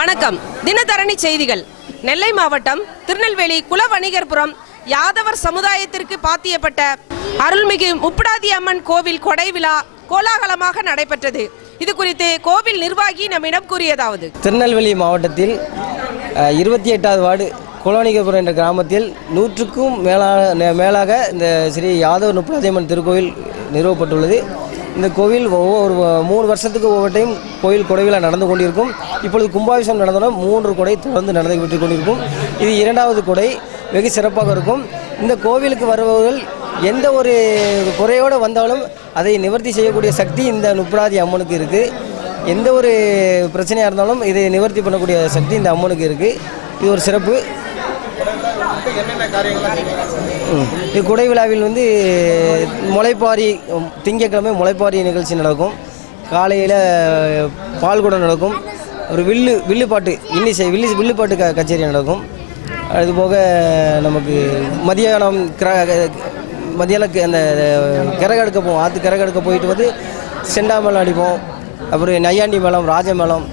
வணக்கம். தினதரணி செய்திகள். நெல்லை மாவட்டம் திருநெல்வேலி குலவணிகர்புரம் யாதவர் சமுதாயத்திற்கு பாத்தியப்பட்ட அருள்மிகு முப்புடாதி அம்மன் கோவில் கொடை விழா கோலாகலமாக நடைபெற்றது. இது குறித்து கோவில் நிர்வாகி நம்மிடம் கூறியதாவது: திருநெல்வேலி மாவட்டத்தில் 28வது வார்டு குலவணிகர்புரம் என்ற கிராமத்தில் 100க்கும் மேலாக இந்த ஸ்ரீ யாதவர் முப்புடாதி அம்மன் திருக்கோவில் நிறுவப்பட்டுள்ளது. இந்த கோவில் ஒவ்வொரு 3 வருஷத்துக்கு ஒவ்வொரு டைம் கோயில் கொடை விழா நடந்து கொண்டிருக்கும். இப்பொழுது கும்பாபிஷேகம் நடந்தவுடன் 3 கொடை தொடர்ந்து நடந்து கொண்டிருக்கும். இது 2வது கொடை வெகு சிறப்பாக இருக்கும். இந்த கோவிலுக்கு வருபவர்கள் எந்த ஒரு குறையோடு வந்தாலும் அதை நிவர்த்தி செய்யக்கூடிய சக்தி இந்த முப்புடாதி அம்மனுக்கு இருக்குது. எந்த ஒரு பிரச்சனையாக இருந்தாலும் இதை நிவர்த்தி பண்ணக்கூடிய சக்தி இந்த அம்மனுக்கு இருக்குது. இது ஒரு சிறப்பு. இது குடை விழாவில் முளைப்பாரி திங்கட்கிழமை முளைப்பாரி நிகழ்ச்சி நடக்கும். காலையில் பால்குடம் நடக்கும். ஒரு வில்லுப்பாட்டு வில்லுப்பாட்டு கச்சேரி நடக்கும். அதுபோக நமக்கு மதியானம் அந்த கரகெடுக்க போவோம். ஆற்று கரகெடுக்க போயிட்டு செண்டா மேளம் அடிப்போம். அப்புறம் நையாண்டி மேளம், ராஜ மேளம்,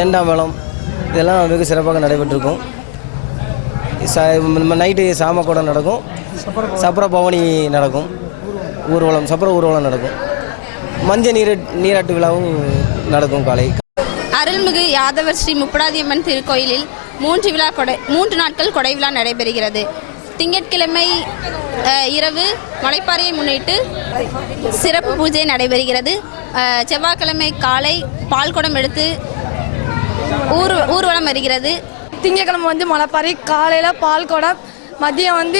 செண்டா மேளம் இதெல்லாம் வெகு சிறப்பாக நடைபெற்றிருக்கும். நைட்டு சாமக்கூடம் நடக்கும். சப்பர பவனி நடக்கும். சப்பர ஊர்வலம் நடக்கும். மஞ்சள் நீராட்டு விழாவும் நடக்கும். காலை அருள்மிகு யாதவர் ஸ்ரீ முப்புடாதி அம்மன் திருக்கோயிலில் 3 நாட்கள் கொடை விழா நடைபெறுகிறது. திங்கட்கிழமை இரவு முளைப்பாரியை முன்னிட்டு சிறப்பு பூஜை நடைபெறுகிறது. செவ்வாய்க்கிழமை காலை பால்குடம் எடுத்து ஊர்வலம் வருகிறது. திங்கட்கிழமை முளைப்பாரி, காலையில் பால்குடம், மதியம்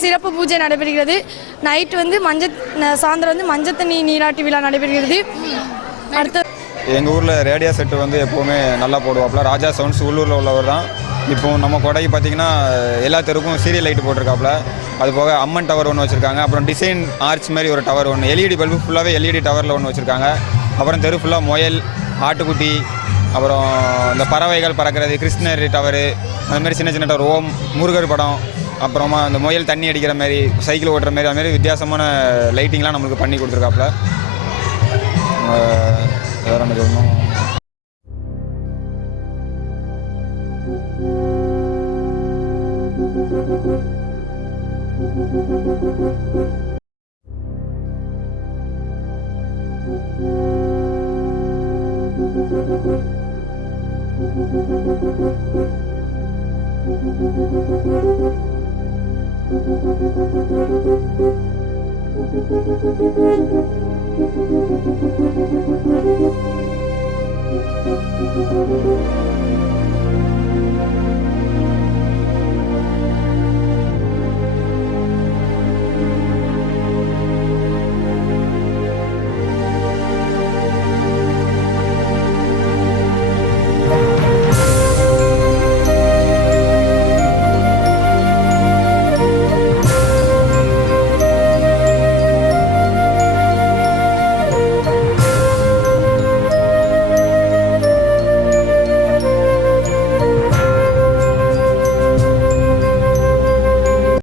சிறப்பு பூஜை நடைபெறுகிறது. நைட்டு சாயந்தரம் மஞ்சள் தண்ணி நீராட்டு விழா நடைபெறுகிறது. அடுத்து எங்கள் ஊரில் ரேடியோ செட்டு எப்போவுமே நல்லா போடுவாப்புல. ராஜா சவுண்ட்ஸ் உள்ளூரில் உள்ளவர் தான். இப்போ நம்ம கொடைக்கு பார்த்திங்கன்னா எல்லா தெருக்கும் சீரியல் லைட்டு போட்டிருக்காப்புல. அது போக அம்மன் டவர் ஒன்று வச்சுருக்காங்க. அப்புறம் டிசைன் ஆர்ச் மாதிரி ஒரு டவர் ஒன்று, எல்இடி பல்பு ஃபுல்லாகவே எல்இடி டவரில் ஒன்று வச்சுருக்காங்க. அப்புறம் தெரு ஃபுல்லாக முயல், ஆட்டுக்குட்டி, அப்புறம் இந்த பறவைகள் பறக்கிறது, கிருஷ்ணகிரி டவரு, அந்த மாதிரி சின்ன சின்ன டவர், ஓம் முருகர் படம், அப்புறமா அந்த முயல் தண்ணி அடிக்கிற மாதிரி, சைக்கிள் ஓட்டுற மாதிரி, அது மாதிரி வித்தியாசமான லைட்டிங்லாம் நம்மளுக்கு பண்ணி கொடுத்துருக்காப்புல. வேறு என்ன சொல்லணும்?